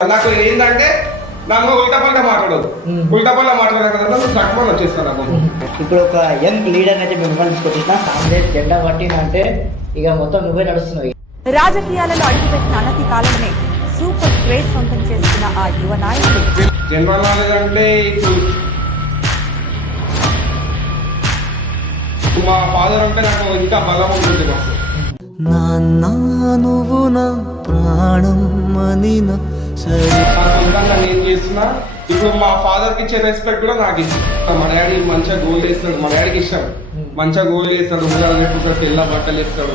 నాకు ఏంటంటే నాకు ఉల్టా పల్టా మాట్లాడదు మ్మ్. ఉల్టా పల్టా మాట్లాడే కదా నువ్వు తక్కువ వచ్చేస్తాను నాకు. ఇప్పుడు ఒక యంగ్ లీడర్ అయితే మిమ్మల్ని తీసుకొచ్చిన కాంగ్రెస్ జెండా పట్టిన అంటే ఇక మొత్తం నువ్వే నడుస్తున్నావు. రాజకీయాలలో అడుగుపెట్టిన అనతి కాలంలోనే సూపర్ క్రేజ్ సొంతం చేసుకున్న ఆ యువ నాయకుడు. జనరల్ నాలెడ్జ్ అంటే మా ఫాదర్ అంటే నాకు ఇంకా బలం ఉంటుంది నాన్న నువ్వు నా ప్రాణం సరి నా నేను చేస్తున్నా. ఇప్పుడు మా ఫాదర్కి ఇచ్చే రెస్పెక్ట్ కూడా నాకు. ఇష్టం మా డాడీ మంచిగా గోల్ వేస్తాడు మా డాడీకి ఇష్టం. మంచిగా గోల్ వేస్తాడు ఉంగరాలు కట్టుకుంటాడు తెల్ల బట్టలు వేస్తాడు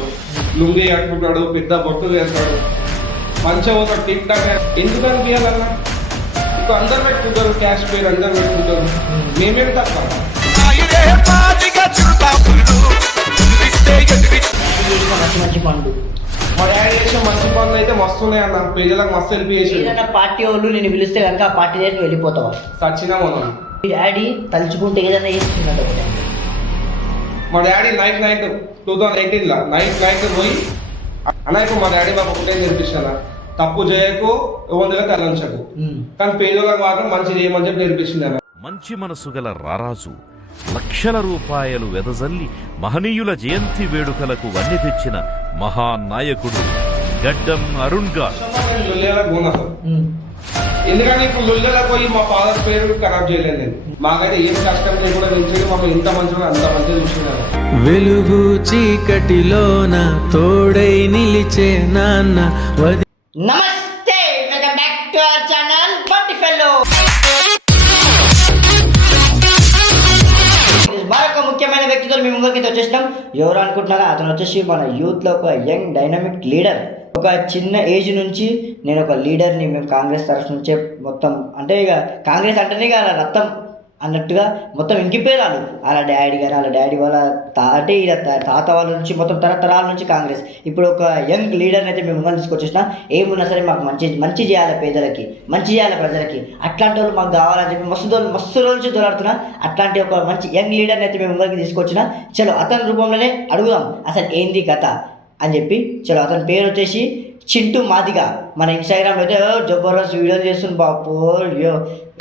లుంగి కట్టుకుంటాడు పెద్ద బొట్టు వేస్తాడు. మంచిగా పోతాడు టిక్ టాక్ ఎందుకు అనిపించాలన్నా ఇప్పుడు అందరు పెట్టుకుంటారు క్యాష్ పేరు అందరు పెట్టుకుంటారు. మేమేం చేసిన మంచి మంచి పనులు మా డాడీ చేసిన మంచి పనులు అయితే మస్తు ఉన్నాయి అన్న. ప్రజలకు మస్తు హెల్ప్ చేసి ఏదైనా పార్టీ వాళ్ళు నేను పిలిస్తే కనుక ఆ పార్టీ దగ్గరికి వెళ్ళిపోతావా? సచ్చినా మనం మీ డాడీ తలుచుకుంటే ఏదైనా చేస్తున్నాడు మా daddy night night two thousand eighteen లా నైట్ నైట్ పోయి ఇప్పుడు మా డాడీ మాకు ఒకటే నేర్పిస్తాను తప్పు చేయకు ఎవరి తలంచకు కానీ పేదోళ్ళకి మాత్రం మంచి చేయమని చెప్పి నేర్పించింది మంచి మనసు గల రారాజు లక్షల రూపాయలు వెదజల్లి మహనీయుల జయంతి వేడుకలకు వన్నె తెచ్చిన మహానాయకుడు గడ్డం అరుణ్ గుణం ఎందుకంటే ఇప్పుడు లొల్లెలకు పోయి మా ఫాదర్ పేరు ఖరాబ్ చేయలేదు నేను. మాకైతే ఏం కష్టం లేకుండా పెంచండి మాకు ఇంత మంచిగా అంత మంచిగా చూసినారు వెలుగు చీకటిలోన తోడై నిలిచే నాన్న నమస్తే వ్యక్తితో వచ్చేసినాం. ఎవరు అనుకుంటున్నారా? అతను వచ్చేసి మన యూత్లో ఒక యంగ్ డైనమిక్ లీడర్. ఒక చిన్న ఏజ్ నుంచి నేను ఒక లీడర్ని మేము కాంగ్రెస్ తరఫు నుంచే మొత్తం అంటే ఇక కాంగ్రెస్ అంటేనే ఇక రక్తం. అన్నట్టుగా మొత్తం ఇంకిపోయారు వాళ్ళ డాడీ కానీ వాళ్ళ డాడీ వాళ్ళ అంటే ఇలా తాత వాళ్ళ నుంచి మొత్తం తరతరాల నుంచి కాంగ్రెస్. ఇప్పుడు ఒక యంగ్ లీడర్ని అయితే మేము ముందు తీసుకొచ్చేసిన ఏమున్నా సరే మాకు మంచి మంచి చేయాలి పేదలకి మంచి చేయాలి ప్రజలకి. అట్లాంటి వాళ్ళు మాకు కావాలని చెప్పి మస్తు దూరం మస్తు రోజు నుంచి దొరుకుతున్నా అట్లాంటి ఒక మంచి యంగ్ లీడర్ని అయితే మేము ముందరికి తీసుకొచ్చిన చలో అతని రూపంలోనే అడుగుదాం. అసలు ఏంది కథ? అని చెప్పి చలో అతని పేరు వచ్చేసి చింటూ మాదిగా. మన ఇన్స్టాగ్రామ్ అయితే "ఓ, జబర్దస్త్ వీడియోలు చేస్తుంది బాపు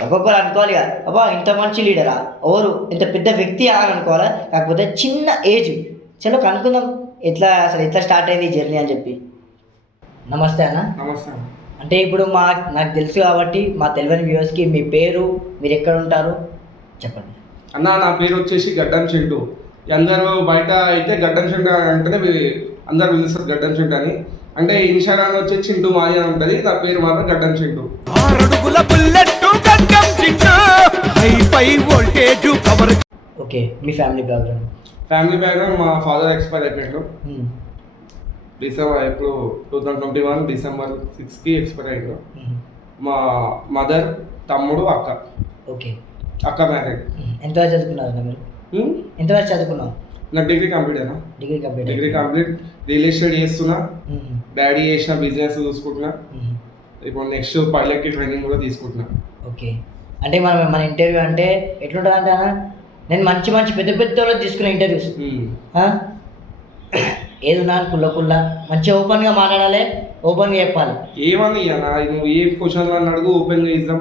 ఒక్కొక్కరు అనుకోవాలి కదా. అబ్బా ఇంత మంచి లీడరా? ఎవరు? ఇంత పెద్ద వ్యక్తి అని అనుకోవాలా? కాకపోతే చిన్న ఏజ్. చలో కనుక్కుందాం. ఎట్లా అసలు ఎట్లా స్టార్ట్ అయింది ఈ జర్నీ అని చెప్పి. నమస్తే అన్న. నమస్తే. అంటే ఇప్పుడు మా నాకు తెలుసు కాబట్టి మా తెలియని వ్యూవర్స్కి మీ పేరు మీరు ఎక్కడ ఉంటారు? చెప్పండి. అన్న నా పేరు వచ్చేసి గడ్డం చింటూ. అందరూ బయట అయితే గడ్డం చింటూ అంటేనే అందరు పిలుస్తారు గడ్డం చింటూ అని. అంటే ఇన్స్టాగ్రామ్ వచ్చి చింటూ మాది అని ఉంటుంది నా పేరు మాత్రం గడ్డం చింటూ. ఓకే మీ ఫ్యామిలీ బ్యాక్గ్రౌండ్? ఫ్యామిలీ బ్యాక్గ్రౌండ్ మా ఫాదర్ ఎక్స్పైర్ అయిపోయాడు. డిసెంబర్ ఇప్పుడు two thousand twenty one December సిక్స్కి ఎక్స్పైర్ అయ్యాడు మా మదర్ తమ్ముడు అక్క. ఓకే. అక్క మ్యారేజ్. ఎంతవరకు చదువుకున్నారు అన్న మీరు? ఎంతవరకు చదువుకున్నావు? నా డిగ్రీ కంప్లీట్ అయినా. Degree complete degree complete. Real estate చేస్తున్నా. డాడీ చేసిన బిజినెస్ చూసుకుంటున్నా. ఇప్పుడు నెక్స్ట్ పైలట్కి ట్రైనింగ్ కూడా తీసుకుంటున్నా. ఓకే. అంటే మనం మన ఇంటర్వ్యూ అంటే ఎట్లుంటుంది అంటే అన్న నేను మంచి మంచి పెద్ద పెద్ద వాళ్ళు తీసుకునే ఇంటర్వ్యూస్. ఏదున్నా కుల్ల కుల్ల. మంచిగా ఓపెన్గా మాట్లాడాలి ఓపెన్గా చెప్పాలి. ఏమని అన్న? నువ్వు ఏ క్వశ్చన్లు అని అడుగు ఓపెన్గా ఇద్దాం.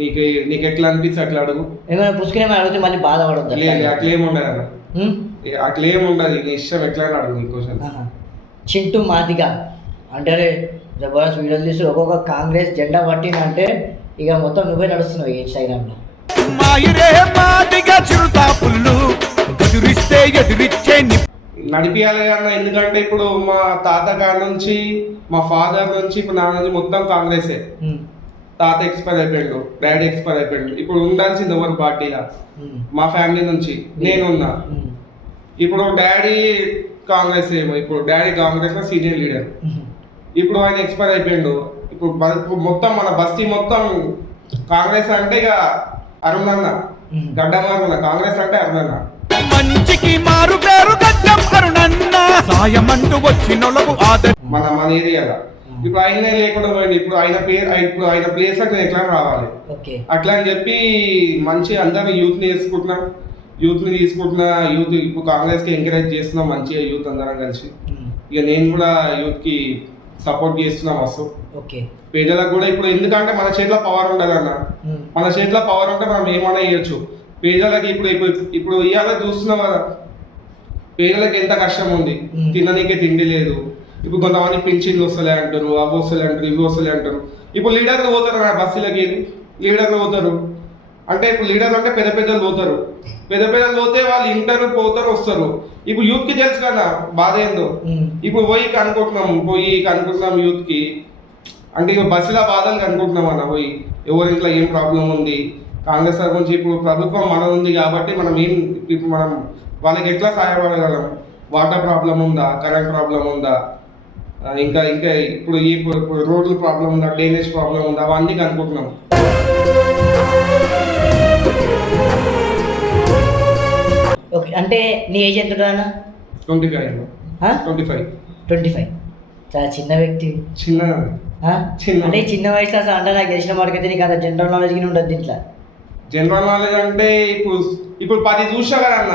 నీకు నీకు ఎట్లా అనిపిస్తే అట్లా అడుగు. ఏమైనా పుస్తకం అడిగితే మళ్ళీ బాధపడద్దు. లేదు అట్లా ఏమి ఉండదు అన్న. అట్లా ఏమి ఉండదు నీ ఇష్టం ఎట్లా అడుగు నీ క్వశ్చన్ చింటూ మాదిగా. అంటే జబర్దస్త్ వీడియోలు తీసి ఒక్కొక్క కాంగ్రెస్ జెండా పట్టినంటే ఇక మొత్తం నువ్వే నడుస్తున్నావు ఇన్స్టాగ్రామ్లో మాయిరే మాదిగా చిరుతా పుల్లు ఎదురిస్తే ఎదిరిచ్చే ని నడిపియాలి అన్న ఎందుకంటే ఇప్పుడు మా తాత గారి నుంచి మా ఫాదర్ నుంచి ఇప్పుడు నా నుంచి మొత్తం కాంగ్రెసే. తాత ఎక్స్పైర్ అయిపోయాడు డాడీ ఎక్స్పైర్ అయిపోయాడు. ఇప్పుడు ఉండాల్సింది ఎవరు? పార్టీలా మా ఫ్యామిలీ నుంచి. నేనున్నా. ఇప్పుడు డాడీ కాంగ్రెస్ ఏమో ఇప్పుడు డాడీ కాంగ్రెస్లో సీనియర్ లీడర్. ఇప్పుడు ఆయన ఎక్స్పైర్ అయిపోయిండు. ఇప్పుడు మొత్తం మన బస్తీ మొత్తం కాంగ్రెస్ అంటే ఇక అరుణ్ అన్న. గడ్డమారున్న కాంగ్రెస్ అంటే అరుణ్ అన్న. మంచికి మారు పేరు గడ్డం అరుణన్న సాయమంటూ వచ్చినొలకు మన మన ఏరియాలో ఇప్పుడు ఆయనే లేకుండా పోయింది ఇప్పుడు ఆయన పేరు ఇప్పుడు ఆయన ప్లేస్ నేను ఎట్లా రావాలి? ఓకే. అట్లా అని చెప్పి మంచి అందరిని యూత్ని తీసుకుంటున్నా యూత్ని తీసుకుంటున్నా యూత్ ఇప్పుడు కాంగ్రెస్కి ఎంకరేజ్ చేస్తున్నాం మంచిగా యూత్ అందరం కలిసి. ఇక నేను కూడా యూత్కి సపోర్ట్ చేస్తున్నాం ఓకే. పేదలకు కూడా ఇప్పుడు ఎందుకంటే మన చేతిలో పవర్ ఉండదు అన్న. ఉమ్, మన చేతిలో పవర్ ఉంటే మనం ఏమైనా ఇవ్వచ్చు పేదలకి ఇప్పుడు ఇప్పుడు ఇవాళ చూస్తున్నాం కదా పేదలకు ఎంత కష్టం ఉంది. మ్మ్. తిననీకే తిండి లేదు. ఇప్పుడు కొంతమంది పింఛన్లు వస్తలే అంటారు అవి వస్తలే అంటారు ఇవి వస్తలే అంటారు ఇప్పుడు లీడర్లు పోతారు బస్సులకి లీడర్లు పోతారు. అంటే ఇప్పుడు లీడర్లు అంటే పెద్ద పెద్దలు పోతారు. పెద్ద పెద్దలు పోతే వాళ్ళు ఇంటర్ పోతారు వస్తారు. ఇప్పుడు యూత్కి తెలుసు కదా బాధ ఏందో? ఇప్పుడు పోయి కనుక్కుంటున్నాం పోయి కనుక్కుంటున్నాం యూత్కి. అంటే ఇక బస్సులో బాధలు కనుక్కుంటున్నాం అన్న పోయి. ఎవరి ఇంట్లో ఏం ప్రాబ్లం ఉంది? కాంగ్రెస్ నుంచి ఇప్పుడు ప్రభుత్వం మనది ఉంది కాబట్టి మనం ఏం ఇప్పుడు మనం వాళ్ళకి ఎట్లా సహాయపడగలం? వాటర్ ప్రాబ్లం ఉందా? కరెంట్ ప్రాబ్లం ఉందా? ఇంకా ఇంకా ఇప్పుడు ఈ ఇప్పుడు- ఇప్పుడు రోడ్లు ప్రాబ్లం ఉందా? డ్రైనేజ్ ప్రాబ్లం ఉందా? అవన్నీ కనుక్కుంటున్నాం. ఓకే అంటే నీ ఏజ్ ఎంత ఉంటుంది twenty five twenty five. Twenty five. చాలా చిన్న వ్యక్తి. చిన్న? చిన్న. అంటే చిన్న వయసు అసలు అంటే నాకు తెలిసిన వాడికైతే నీకు అంత జనరల్ నాలెడ్జ్గా ఉండదు దీంట్లో. జనరల్ నాలెడ్జ్ అంటే ఇప్పుడు ఇప్పుడు పది చూసా కదా అన్న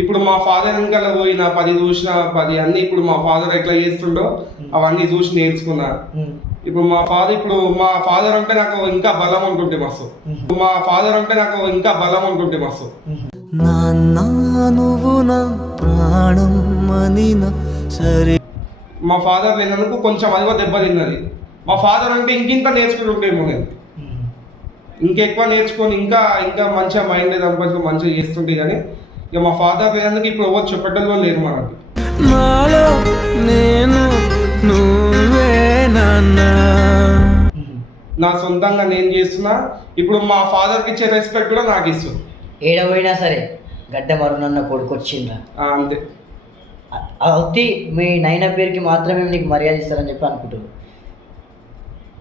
ఇప్పుడు మా ఫాదర్ వెనకాల పోయిన పది చూసిన పది అన్ని ఇప్పుడు మా ఫాదర్ ఎట్లా చేస్తుండో అవన్నీ చూసి నేర్చుకున్నా. ఇప్పుడు మా ఫాదర్ ఇప్పుడు మా ఫాదర్ అంటే నాకు ఇంకా బలం అనుకుంటే మస్తు. మా ఫాదర్ అంటే నాకు ఇంకా బలం అనుకుంటే మస్తు. సరే. మా ఫాదర్ లేనందుకు కొంచెం అదిగో దెబ్బ తిన్నది మా ఫాదర్ అంటే ఇంకింత నేర్చుకుంటుంటేమో నేను. ఇంకెక్కువ నేర్చుకొని ఇంకా ఇంకా మంచిగా మైండ్ సంపాదించుకొని మంచిగా చేస్తుంటే కానీ ఇక మా ఫాదర్ లేనందుకు ఇప్పుడు ఎవరు చెప్పేటల్లో లేరు మనకి. నాలో నేను నువ్వే నాన్న. ఉమ్. నా సొంతంగా నేను చేస్తున్నా ఇప్పుడు మా ఫాదర్కి ఇచ్చే రెస్పెక్ట్ కూడా నాకు ఇస్తుంది. ఏడవైనా సరే గడ్డ మరునన్న కొడుకు వచ్చిండ్రా ఆ, అంతే అవుతి మీ నైనా పేరుకి మాత్రమే నీకు మర్యాద ఇస్తారని చెప్పి అనుకుంటారు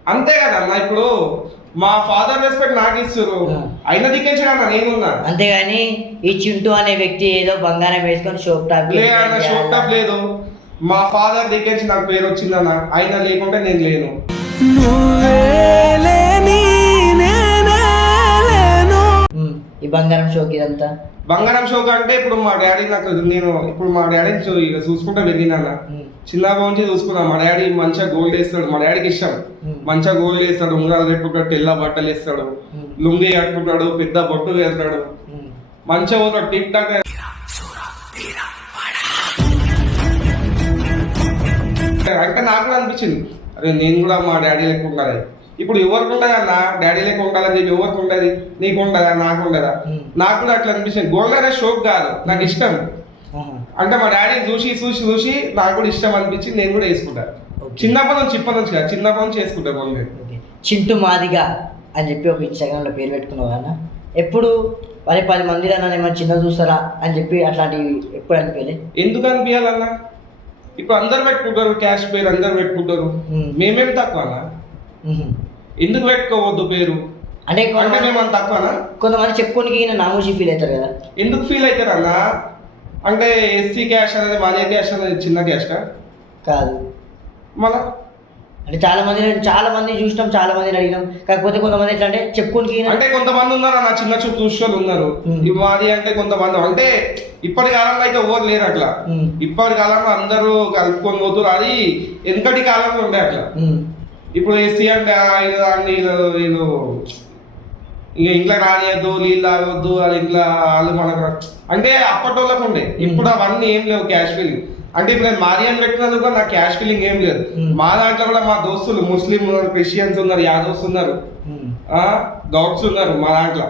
అంతే కదా అన్న ఇప్పుడు మా ఫాదర్ రెస్పెక్ట్ నాకు ఇస్తారు. అయిన దిక్కించి కదా నేనున్నా. అంతేగాని ఈ చింటూ అనే వ్యక్తి ఏదో బంగారం వేసుకొని షోప్ టాప్ లే అన్న షోట్ అప్ లేదు. మా ఫాదర్ దిక్కించి నాకు పేరు వచ్చిందన్న. అయినా లేకుంటే నేను లేను. నువ్వే బంగారం షోకి ఇదంతా? బంగారం షోక్ అంటే ఇప్పుడు మా డాడీ నాకు నేను ఇప్పుడు మా డాడీని చూ- ఇక చూసుకుంటా వెళ్ళినాన్న ఉమ్, చిన్నప్పటి నుంచి చూసుకున్నా మా డాడీ మంచిగా గోల్డ్ వేస్తాడు. మా డాడీకి ఇష్టం. మంచిగా గోల్డ్ వేస్తాడు. ఉంగరాలు కట్టుకుంటాడు తెల్ల బట్టలు వేస్తాడు. లుంగి కట్టుకుంటాడు. పెద్ద బొట్టు వేస్తాడు. మంచిగా పోతాడు. టిక్ టాక్ అంటే నాకు కూడా అనిపించింది. అరే నేను కూడా మా డాడీ లెక్క ఉండాలి. ఇప్పుడు ఎవరికి ఉండదు అన్న? డాడీ లెక్క ఉండాలని చెప్పి ఎవరికి ఉండదు నీకు ఉండదా నాకు ఉండదా. నాకు కూడా అట్లా అనిపించింది గోల్డ్ అనే షోక్ కాదు. నాకు ఇష్టం. అంటే మా డాడీని చూసి చూసి చూసి నాకు కూడా ఇష్టం అనిపించి నేను కూడా వేసుకుంటాను. చిన్నప్పటి నుంచి ఇప్పటి నుంచి కాదు. చిన్నప్పటి నుంచి వేసుకుంటా గోల్డ్. చింటూ మాదిగా అని చెప్పి ఒక ఇన్స్టాగ్రామ్లో పేరు పెట్టుకున్నావు అన్న. ఎప్పుడు? మరి పది మంది ఏమైనా చిన్న చూస్తారా అని చెప్పి అట్లాంటివి ఎప్పుడు అనిపించలే? ఎందుకు అనిపించాలన్నా? ఇప్పుడు అందరు పెట్టుకుంటారు. క్యాష్ పేరు అందరు పెట్టుకుంటారు. మేమేం తక్కువ అన్న. ఎందుకు పెట్టుకోవద్దు పేరు? అంటే కొంతమంది తక్కువనా? కొంతమంది చెప్పుకోనికి ఈయన నామోజీ ఫీల్ అవుతారు కదా. ఎందుకు ఫీల్ అవుతారు అన్న? అంటే ఎస్సీ క్యాష్ అనేది మాదే క్యాష్ అనేది చిన్న క్యాష్ కాదు. మళ్ళా? అంటే చాలా మంది చాలా మంది చూసినాం చాలా మందిని అడిగినాం. కాకపోతే కొంతమంది ఎట్లా అంటే చెప్పుకోనికి అంటే కొంతమంది ఉన్నారు అన్న చిన్న చూపు చూసే వాళ్ళు ఉన్నారు. మాది అంటే కొంతమంది అంటే ఇప్పటి కాలంలో అయితే ఎవరు లేరు అట్లా. ఇప్పటి కాలంలో అందరూ కలుపుకొని పోతున్నారు. అది వెనకటి కాలంలో ఉండే అట్లా. ఇప్పుడు ఎస్సీ అంటే ఆ ఇది అని వీళ్ళు ఇక ఇంట్లో రానియద్దు నీళ్ళు తాగొద్దు అది ఇంట్లో వాళ్ళు మనకు అంటే అప్పటోళ్ళకు ఉండే. ఇప్పుడు అవన్నీ ఏం లేవు క్యాష్ ఫీలింగ్. అంటే ఇప్పుడు నేను మాది అని పెట్టినందుకు నాకు క్యాష్ ఫీలింగ్ ఏం లేదు. మా దాంట్లో కూడా మా దోస్తులు ముస్లిం ఉన్నారు క్రిస్టియన్స్ ఉన్నారు యాదవ్స్ ఉన్నారు. గౌడ్స్ ఉన్నారు మా దాంట్లో.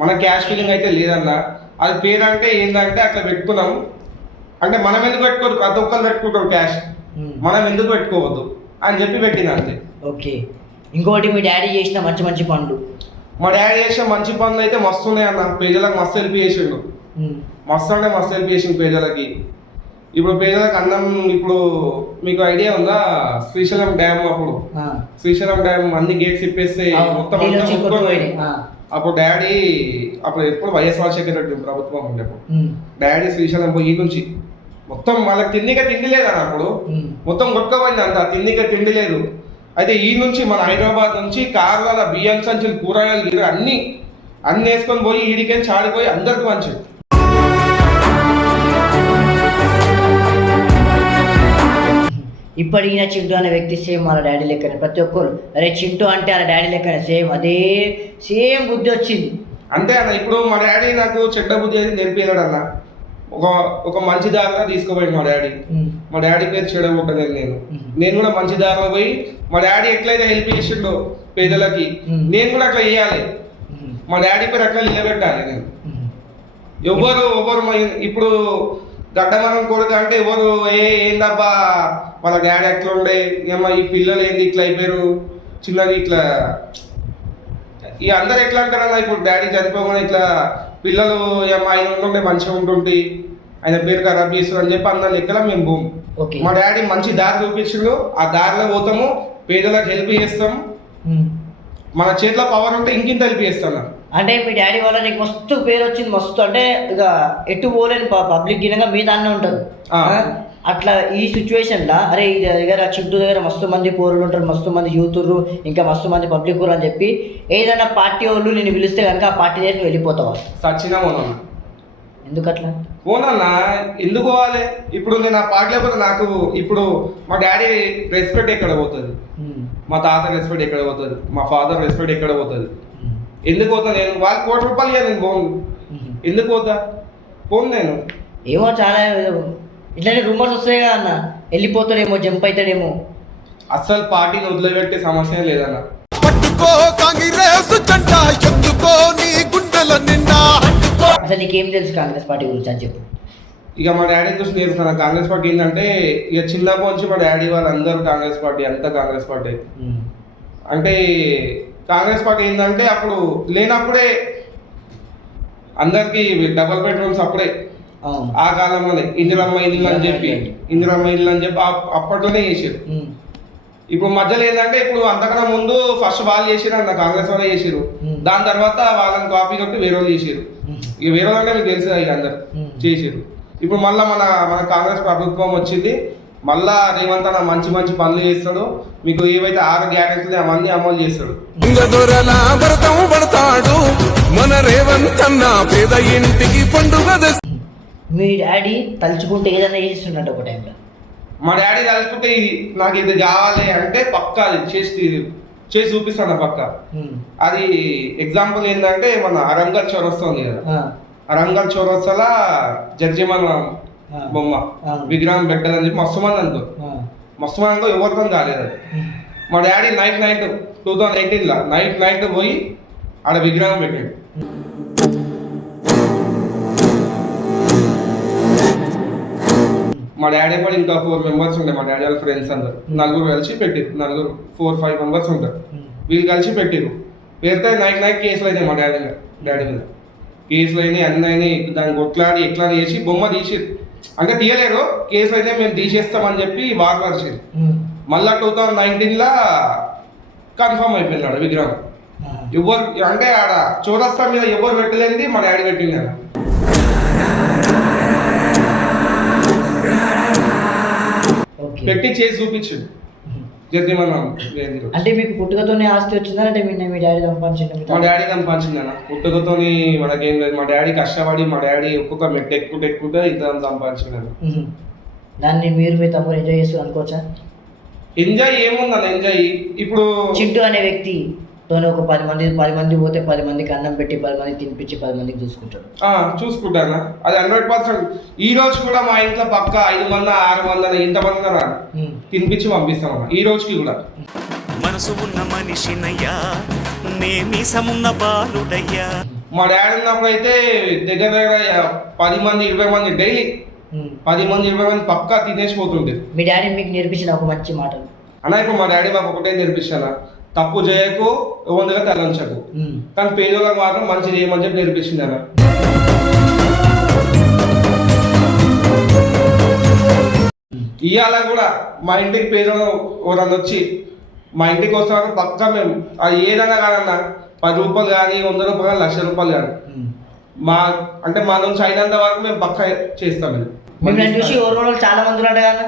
మన క్యాష్ ఫీలింగ్ అయితే లేదన్న. అది పేరు అంటే ఏంటంటే అట్లా పెట్టుకున్నాం. అంటే మనం ఎందుకు పెట్టుకోరు? ప్రతి ఒక్కరు పెట్టుకుంటారు క్యాష్. మనం ఎందుకు పెట్టుకోవద్దు? అని చెప్పి పెట్టిన అంతే. ఓకే. ఇంకోటి మీ డాడీ చేసిన మంచి మంచి పనులు? మా డాడీ చేసే మంచి పనులు అయితే మస్తు ఉన్నాయి అన్న. పేదలకు మస్తు హెల్ప్ చేసిండు. మస్తు అంటే మస్తు హెల్ప్ చేసిండు పేదలకి. ఇప్పుడు పేదలకు అన్నం ఇప్పుడు మీకు ఐడియా ఉందా? శ్రీశైలం డ్యామ్ అప్పుడు. శ్రీశైలం డ్యామ్ అన్ని గేట్స్ ఇప్పేస్తే మొత్తం. అప్పుడు డాడీ అప్పుడు ఎప్పుడు వైఎస్ రాజశేఖర రెడ్డి ప్రభుత్వం ఉండే అప్పుడు ఉమ్, డాడీ శ్రీశైలం పోయి నుంచి మొత్తం వాళ్ళకి తిండిగా తిండి లేదన్న అప్పుడు? ఉమ్, మొత్తం కొట్టుకోపోయింది అంత తిండిగా తిండి లేదు. అయితే ఈ నుంచి మన హైదరాబాద్ నుంచి కార్ల బియ్యం సంచులు కూరగాయలు గిర అన్ని అన్ని వేసుకొని పోయి ఈడికెళ్ళి చాడిపోయి అందరికి మంచి ఇప్పటికి ఈయన చింటూ అనే వ్యక్తి సేమ్ వాళ్ళ డాడీ లెక్కనే. ప్రతి ఒక్కరు అరే చింటూ అంటే వాళ్ళ డాడీ లెక్కనే. సేమ్ అదే సేమ్ బుద్ధి వచ్చింది. అంతే అన్న ఇప్పుడు మా డాడీ నాకు చెడ్డ బుద్ధి అనేది నేర్పించాడు అన్న ఒక ఒక మంచి దారిలో తీసుకుపోయింది మా డాడీ. మా డాడీ పేరు చెడగొట్టలేదు నేను. నేను కూడా మంచి దారిలో పోయి మా డాడీ ఎట్లయితే హెల్ప్ చేసిండో పేదలకి. నేను కూడా అట్లా చేయాలి. మా డాడీ పేరు అట్లా నిలబెట్టాలి నేను. ఎవరు ఎవరు ఇప్పుడు గడ్డమనం కొడుకు అంటే ఎవరు ఏ ఏందబ్బా వాళ్ళ డాడీ ఎట్లా ఉండే ఏమో ఈ పిల్లలు ఏంది ఇట్లా అయిపోయారు? చిన్నది ఇట్లా ఈ అందరు ఎట్లా అంటారన్నా ఇప్పుడు డాడీ చనిపోగానే ఇట్లా పిల్లలు ఆయన ఉంటుండే మంచిగా ఉంటుంటే. ఆయన పేరు ఖరాబ్ చేస్తారు అని చెప్పి అందరి లెక్కల మేము ఓకే. మా డాడీ మంచి దారి చూపించిండు. ఆ దారిలో పోతాము పేదలకు హెల్ప్ చేస్తాం. మన చేతిలో పవర్ ఉంటే ఇంకింత హెల్ప్ చేస్తాను అంటే మీ డాడీ వల్ల నీకు మస్తు పేరు వచ్చింది మస్తు అంటే ఇక ఎటు పోలేని పబ్లిక్ గినంగా మీ దాన్నే. ఆ? అట్లా ఈ సిచ్యువేషన్లో అరే ఈ దగ్గర చింటూ దగ్గర మస్తు మంది పోరులు ఉంటారు మస్తు మంది యూతుర్రు ఇంకా మస్తు మంది పబ్లిక్ అని చెప్పి ఏదైనా పార్టీ వాళ్ళు నేను పిలిస్తే కనుక ఆ పార్టీ దగ్గర వెళ్ళిపోతావా? సచ్చినా పోనన్నా. ఎందుకు అట్లా పోనన్నా ఎందుకు పోవాలి? ఇప్పుడు నేను ఆ పాట లేకపోతే నాకు ఇప్పుడు మా డాడీ రెస్పెక్ట్ ఎక్కడ పోతుంది? మా తాత రెస్పెక్ట్ ఎక్కడ పోతుంది? మా ఫాదర్ రెస్పెక్ట్ ఎక్కడ పోతుంది? ఎందుకు పోతా నేను? వాళ్ళు కోటి రూపాయలు నేను పోను. ఎందుకు పోతా? పోను నేను. ఏమో చాలా ఇట్లాంటి రూమర్స్ వస్తాయి కదా అన్న. వెళ్ళిపోతాడేమో జంప్ అవుతాడేమో అస్సలు పార్టీని వదిలిపెట్టే సమస్య లేదన్న. పట్టుకో కాంగ్రెస్ జెండా ఎందుకో నీ గుండెల నిండా. అసలు నీకేం తెలుసు కాంగ్రెస్ పార్టీ గురించి అని చెప్పు. ఇక మా డాడీ చూసి నేర్చుకున్నాను కాంగ్రెస్ పార్టీ ఏంటంటే ఇక చిన్నప్పటి నుంచి మా డాడీ వాళ్ళందరూ కాంగ్రెస్ పార్టీ అంతా కాంగ్రెస్ పార్టీ. అంటే కాంగ్రెస్ పార్టీ ఏంటంటే అప్పుడు లేనప్పుడే అందరికి డబల్ బెడ్రూమ్స్ అప్పుడే. ఆ కాలంలోనే ఇందిరమ్మ ఇల్లు అని చెప్పి ఇందిరమ్మ ఇల్లు. అని చెప్పి అప్- అప్పట్లోనే చేసారు ఇప్పుడు మధ్యలో ఏంటంటే ఇప్పుడు అంతకన్నా ముందు ఫస్ట్ వాళ్ళు చేసిరు అన్న కాంగ్రెస్ వాళ్ళే చేసిరు. దాని తర్వాత వాళ్ళని కాపీ కొట్టి వేరే వాళ్ళు చేసిరు ఇక వేరే వాళ్ళంటే మీకు తెలుసు ఇక అందరు. చేసిరు ఇప్పుడు మళ్ళీ మన మన కాంగ్రెస్ ప్రభుత్వం వచ్చింది. మళ్ళా రేవంత్ అన్న మంచి మంచి పనులు చేస్తాడు. మీకు ఏవైతే ఆరు గ్యారెంటీలు అవన్నీ అమలు చేస్తాడు. మన రేవంత్ అన్న పేద ఇంటికి పండుగ. మీ డాడీ తలుచుకుంటే ఏదైనా చేస్తున్నట్టు ఒక టైంలో మా డాడీ తలుచుకుంటే ఇది నాకు ఇది కావాలి అంటే పక్కా అది చేసి చేసి చూపిస్తాను పక్క. అది ఎగ్జాంపుల్ ఏంటంటే మన అరంగల్ చౌరస్తా ఉంది కదా. ఆ, అరంగల్ చౌరస్తాల జడ్జిమన్ బొమ్మ విగ్రహం పెట్టదని చెప్పి మస్తు మంది అనుకో ఆ, మస్తు మంది అనుకో ఎవరితో కాలేదు మా daddy night night two thousand ఎయిటీన్లో నైట్ నైట్ పోయి ఆడ విగ్రహం పెట్టాడు. మా డాడీ కూడా ఇంకా ఫోర్ మెంబర్స్ ఉండే మా డాడీ వాళ్ళ ఫ్రెండ్స్ అందరు. నలుగురు కలిసి పెట్టారు నలుగురు ఫోర్ ఫైవ్ మెంబర్స్ ఉంటారు. వీళ్ళు కలిసి పెట్టారు పెడితే నైట్ నైట్ కేసులు అయినాయి మా డాడీ మీద డాడీ మీద. కేసులు అయినాయి అన్నీ అయినాయి దాన్ని కొట్లాడి ఎట్లా చేసి బొమ్మ తీసి అంటే తీయలేరు కేసులు అయితే మేము తీసేస్తామని చెప్పి వార్ పరిచింది మళ్ళా టూ థౌజండ్ నైన్టీన్లో కన్ఫర్మ్ అయిపోయినాడు విగ్రహం. ఎవరు అంటే ఆడ చౌరస్తా మీద ఎవరు పెట్టలేంది మా డాడీ పెట్టింది పెట్టి చేసి చూపించిండు. అంటే మీకు పుట్టుకతోనే ఆస్తి వచ్చిందా అంటే మీ మీ డాడీ సంపాదించండి మా డాడీ సంపాదించింది అన్న. పుట్టుకతోని మనకేం లేదు. మా డాడీ కష్టపడి మా డాడీ ఒక్కొక్క మెట్టు ఎక్కుంటే ఎక్కుంటే ఇంత సంపాదించిండు. దాన్ని మీరు మీ తమ్ముడు ఎంజాయ్ చేస్తూ అనుకోవచ్చా? ఎంజాయ్ ఏముందన్న ఎంజాయ్ ఇప్పుడు చింటూ అనే వ్యక్తి తోనే ఒక పది మంది పది మంది పోతే పది మందికి అన్నం పెట్టి పది మందికి తినిపించి పది మందికి చూసుకుంటాడు. ఆ, చూసుకుంటానా అది హండ్రెడ్ పర్సెంట్ ఈ రోజు కూడా మా ఇంట్లో పక్క ఐదు మంది ఆరు మంది ఉమ్. తినిపించి పంపిస్తామన్న ఈ రోజుకి కూడా. మనసు ఉన్న మనిషినయ్యా నేమి సమున్న బాలుడయ్యా. మా డాడీ ఉన్నప్పుడు అయితే దగ్గర దగ్గర పది మంది ఇరవై మంది డైలీ. పది మంది ఇరవై మంది పక్కా తినేసి పోతుండే. మీ డాడీ మీకు నేర్పించిన ఒక మంచి మాటలు. అన్న ఇప్పుడు మా డాడీ మాకు ఒకటే నేర్పిస్తాను తప్పు చేయకు ఎవరిగా తలంచకు. కానీ పేదోళ్ళకి మాత్రం మంచి చేయమని చెప్పి నేర్పించింది అన్న ఇవాళ కూడా మా ఇంటికి పేదోళ్ళు ఎవరన్నా వచ్చి మా ఇంటికి వస్తామని పక్కా మేము అది ఏదైనా కాదన్న పది రూపాయలు కానీ వంద రూపాయలు కానీ లక్ష రూపాయలు కానీ. మా అంటే మా నుంచి అయినంత వరకు మేము పక్కా చేస్తాం చూసి ఎవరు చాలా మంది ఉన్నారు కదా.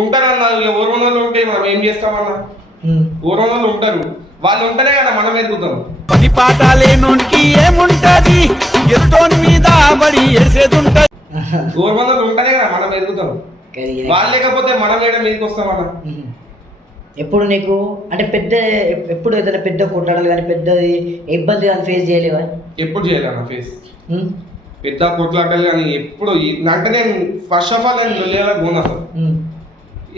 ఉంటారన్న ఎవరు వాళ్ళు ఉంటే మనం ఏం చేస్తామన్నా? ఎవరు వాళ్ళు ఉంటారు. వాళ్ళు ఉంటేనే కదా మనం ఎదుగుతాం. పని పాట లేనోనికి ఏముంటది? ఎత్తోని మీద బడి వేసేదుంటది ఎవరు వాళ్ళు ఉంటేనే కదా మనం ఎదుగుతాం. వాళ్ళు లేకపోతే మనం ఏడ మీదకి వస్తామన్నా మ్మ్. ఎప్పుడు నీకు? అంటే పెద్ద ఎప్- ఎప్పుడు ఏదైనా పెద్ద కొట్లాడాలి కానీ పెద్దది ఇబ్బంది కానీ ఫేస్ చేయలేవా? ఎప్పుడు చేయాలన్న ఫేస్? పెద్ద కొట్లాటలు కానీ ఎప్పుడు అంటే నేను ఫస్ట్ ఆఫ్ ఆల్ నేను లొల్లేలకు పోను అసలు.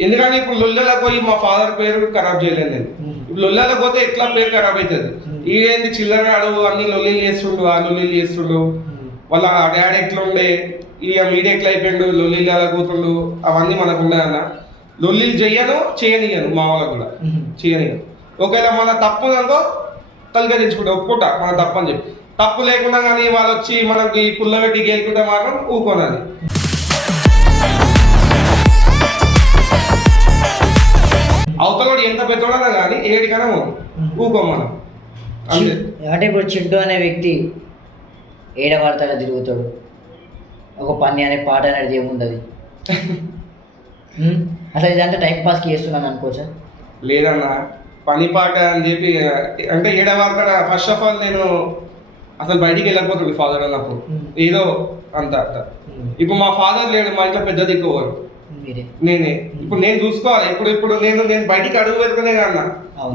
ఎందుకంటే ఇప్పుడు లొల్లెలకు పోయి మా ఫాదర్ పేరు ఖరాబ్ చేయలేను నేను. ఇప్పుడు లొల్లెలకు పోతే ఎట్లా పేరు ఖరాబ్ అవుతుంది? ఈడేంది చిల్లరాడు అన్ని లొల్లీలు చేస్తుండు ఆ లొల్లీలు చేస్తుండు. వాళ్ళ డాడీ ఎట్లుండే? ఇక మీడియా ఎట్లా అయిపోయిండు? లొల్లీలు ఎలా కూతుండు. అవన్నీ మనకు ఉన్నాయన్న లొల్లీలు చెయ్యను చేయనియను మా వాళ్ళకు కూడా. చేయనియను ఒకవేళ మన తప్పు ఉందో కలిగరించుకుంటా ఒప్పుకుంటా మన తప్పు అని చెప్పి. తప్పు లేకుండా కానీ వాళ్ళు వచ్చి మనకి పుల్లబెట్టి గేలుకుంటే మాత్రం ఊకోనాలి ఏడికైనా పోను ఊకో మనం అంతే అంటే ఇప్పుడు చింటూ అనే వ్యక్తి ఏడవాడతాడో తిరుగుతాడు? ఒక పని అనే పాట అనేది ఏముండదు? అసలు ఇదంతా టైం పాస్కి చేస్తున్నాను అనుకోవచ్చా లేదన్న పని పాట అని చెప్పి అంటే ఏడవాక్కడ ఫస్ట్ ఆఫ్ ఆల్ నేను అసలు బయటికి వెళ్ళకపోతుంది ఫాదర్ అన్నప్పుడు. ఏదో అంత అంత. ఇప్పుడు మా ఫాదర్ లేడు మా ఇంట్లో పెద్ద దిక్కువారు మీరే నేనే. ఇప్పుడు నేను చూసుకోవాలి ఇప్పుడు ఇప్పుడు నేను నేను బయటికి అడుగు పెడుతునే కన్నా.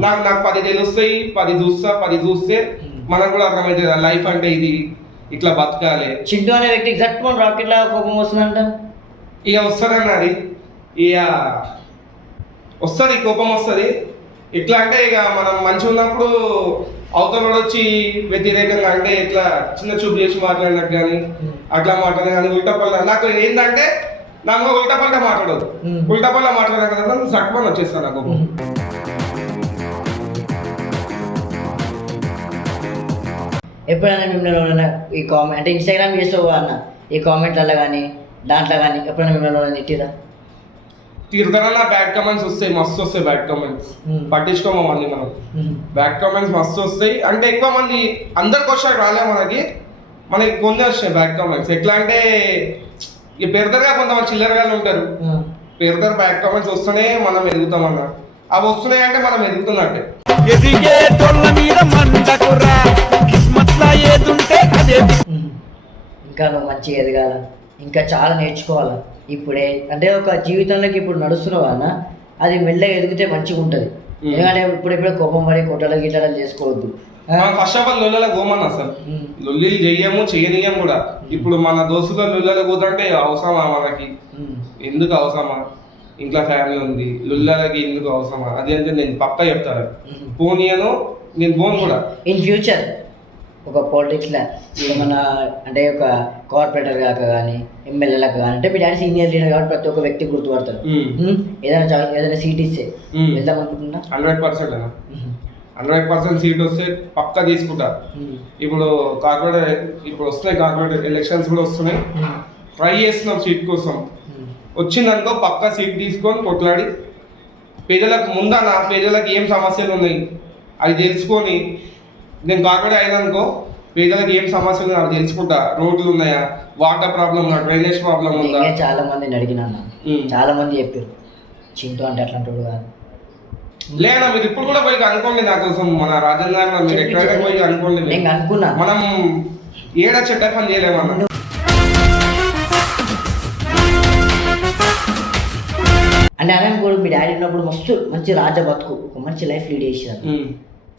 నాకు నాకు పది తెలుస్తాయి పది చూస్తా పది చూస్తే. మనకు కూడా అర్థమవుతుంది లైఫ్ అంటే ఇది ఇట్లా బతకాలి. చింటూ అనే వ్యక్తికి జట్ మన రాకెట్ లాగా కోపం వస్తుందంట? ఇక వస్తుందన్న అది. ఇక వస్తుంది కోపం వస్తుంది. ఎట్లా అంటే ఇక మనం మంచిగా ఉన్నప్పుడు అవతల వచ్చి వ్యతిరేకంగా అంటే ఇట్లా చిన్న చూపు చేసి మాట్లాడినట్టు కానీ అట్లా మాట్లాడిన కానీ ఉల్టా నాకు ఏంటంటే నాకు ఉల్టా పల్ట మాట్లాడదు. ఉల్టా పల్ల మాట్లాడే కదా సట్మని వచ్చేస్తాను నాకు. ఎప్పుడైనా మిమ్మల్ని ఈ కామెంట్ అంటే ఇన్స్టాగ్రామ్ చేస్తావు అన్న? ఈ కామెంట్లలో కానీ దాంట్లో కానీ ఎప్పుడైనా మిమ్మల్ని తిట్టిరా? తిరుగుతారన్న బ్యాడ్ కామెంట్స్ వస్తాయి మస్తు వస్తాయి బ్యాడ్ కామెంట్స్. పట్టించుకోమా మనం? బ్యాడ్ కామెంట్స్ మస్తు వస్తాయి. అంటే ఎక్కువ మంది అందరికి వచ్చాక రాలే మనకి. మనకి కొన్ని వస్తాయి బ్యాడ్ కామెంట్స్ ఎట్లా అంటే ఇక పెడతారుగా కొంతమంది చిల్లరగా ఉంటారు. పెడతారు బ్యాడ్ కామెంట్స్ వస్తూనే మనం ఎదుగుతాం అన్న. అవి వస్తున్నాయి అంటే మనం ఎదుగుతున్నట్టే. ఇంకా నువ్వు మంచిగా ఎదగాల. ఇంకా చాలా నేర్చుకోవాలా. ఇప్పుడే అంటే ఒక జీవితంలోకి ఇప్పుడు నడుస్తున్నావు అన్న? అది మెల్లగా ఎదిగితే మంచిగా ఉంటుంది. ఎందుకంటే ఇప్పుడు ఇప్పుడు కోపం పడి కొట్టడం గిట్టడం చేసుకోవద్దు. ఫస్ట్ ఆఫ్ ఆల్ లొల్లలకు పోమన్న అసలు. లొల్లీలు చెయ్యము చేయనీయం కూడా. ఇప్పుడు మన దోస్తుల లొల్లలకు పోతుంటే అవసరమా మనకి. ఎందుకు అవసరమా? ఇంట్లో ఫ్యామిలీ ఉంది లొల్లలకి ఎందుకు అవసరమా? అది అంటే నేను పక్క చెప్తాను. పోనీయను నేను పోను కూడా. ఇన్ ఫ్యూచర్ ఒక పాలిటిక్స్లో ఏమన్నా అంటే ఒక కార్పొరేటర్ కాక కానీ ఎమ్మెల్యేలకు కానీ అంటే మీ డాడీ సీనియర్ లీడర్ కాబట్టి ప్రతి ఒక్క వ్యక్తి గుర్తుపడతారు? ఏదైనా ఏదైనా సీట్ ఇస్తే. వెళ్దాం అనుకుంటున్నా hundred percent. Hundred percent seat వస్తే పక్కా తీసుకుంటా Hmm. ఇప్పుడు కార్పొరేట్ ఇప్పుడు వస్తున్నాయి కార్పొరేట్ ఎలక్షన్స్ కూడా వస్తున్నాయి Hmm. ట్రై చేస్తున్నాం సీట్ కోసం Hmm. వచ్చిందనుకో పక్కా సీట్ తీసుకొని కొట్లాడి పేదలకు ముందన పేదలకు ఏం సమస్యలు ఉన్నాయి అవి తెలుసుకొని నేను కార్పొరేట్ అయినానుకో పేదలకు ఏం సమస్యలు అవి తెలుసుకుంటా రోడ్లు ఉన్నాయా వాటర్ ప్రాబ్లం ఉందా డ్రైనేజ్ ప్రాబ్లం ఉందా చాలా మందిని అడిగినా. Hmm. చాలా మంది చెప్పారు చింటూ అంటే అట్లాంటి వాడు కాదు లేదా మీరు ఇప్పుడు కూడా పోయి అనుకోండి నా కోసం. మన గారు మీరు ఎక్కడైనా పోయి అనుకోండి. నేను అనుకున్నా. మనం ఏడ చెడ్డ పని చేయలేమన్నా అంటే అలా కూడా మీ డాడీ ఉన్నప్పుడు మస్తు మంచి రాజా బతుకు. ఒక మంచి లైఫ్ లీడ్ చేసారు.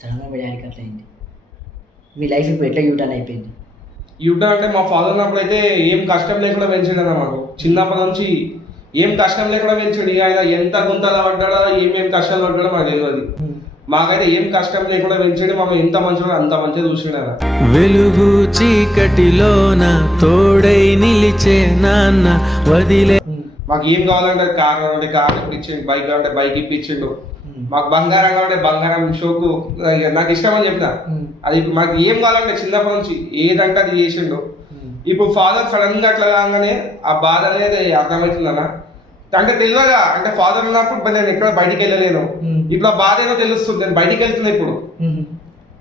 సడన్గా మీ డాడీకి అట్లా అయింది. మీ లైఫ్ ఇప్పుడు ఎట్లా యూటర్న్ అయిపోయింది? యూటర్న్ అంటే మా ఫాదర్ ఉన్నప్పుడు అయితే ఏం కష్టం లేకుండా పెంచాడు అన్న మాకు. చిన్నప్పటి నుంచి ఏం కష్టం లేకుండా పెంచాడు. ఇక ఆయన ఎంత గుంతలు పడ్డాడో ఏమేం కష్టాలు పడ్డాడో మాకు తెలియదు మాకైతే ఏం కష్టం లేకుండా పెంచాడు మమ్మల్ని ఎంత మంచిగా అంత మంచిగా చూసాడు ఆయన. వెలుగు చీకటిలోన తోడై నిలిచే నాన్న వదిలే. మాకు ఏం కావాలంటే కార్ కావాలంటే కార్ ఇప్పించిండు బైక్ కావాలంటే బైక్ ఇప్పించిండు. మాకు బంగారం కావాలంటే బంగారం షోకు నాకు ఇష్టం అని చెప్పిన. అది మాకు ఏం కావాలంటే చిన్నప్పటి నుంచి ఏదంటే అది చేసిండు. ఇప్పుడు ఫాదర్ సడన్గా అట్లా కాగానే ఆ బాధ అనేది అర్థమవుతుందన్న అంటే తెలియదా అంటే ఫాదర్ ఉన్నప్పుడు నేను ఎక్కడ బయటికి వెళ్ళలేను. ఇప్పుడు ఆ బాధ ఏదో తెలుస్తుంది నేను బయటికి వెళ్తున్నా ఇప్పుడు.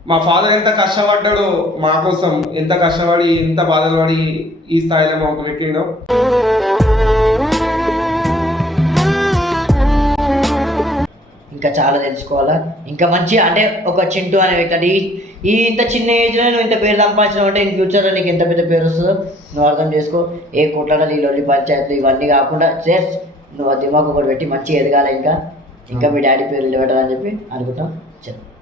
మా ఫాదర్ ఎంత కష్టపడ్డాడో మా కోసం ఎంత కష్టపడి ఎంత బాధలు పడి ఈ స్థాయిలో మాకు పెట్టిండో ఇంకా చాలా తెలుసుకోవాలా? ఇంకా మంచి అంటే ఒక చింటూ అనే వ్యక్తి అంటే ఈ- ఇంత చిన్న ఏజ్లో నువ్వు ఇంత పేరు సంపాదించడం అంటే ఇన్ ఫ్యూచర్లో నీకు ఎంత పెద్ద పేరు వస్తుందో నువ్వు అర్థం చేసుకో. ఏ కొట్లాడాలి ఈ లొల్లి పంచాయతీలు ఇవన్నీ కాకుండా జస్ట్ నువ్వు ఆ దిమాకు ఒకటి పెట్టి మంచిగా ఎదగాలి ఇంకా. ఇంకా మీ డాడీ పేరు నిలబెట్టాలని చెప్పి అనుకుంటాం. చెప్పు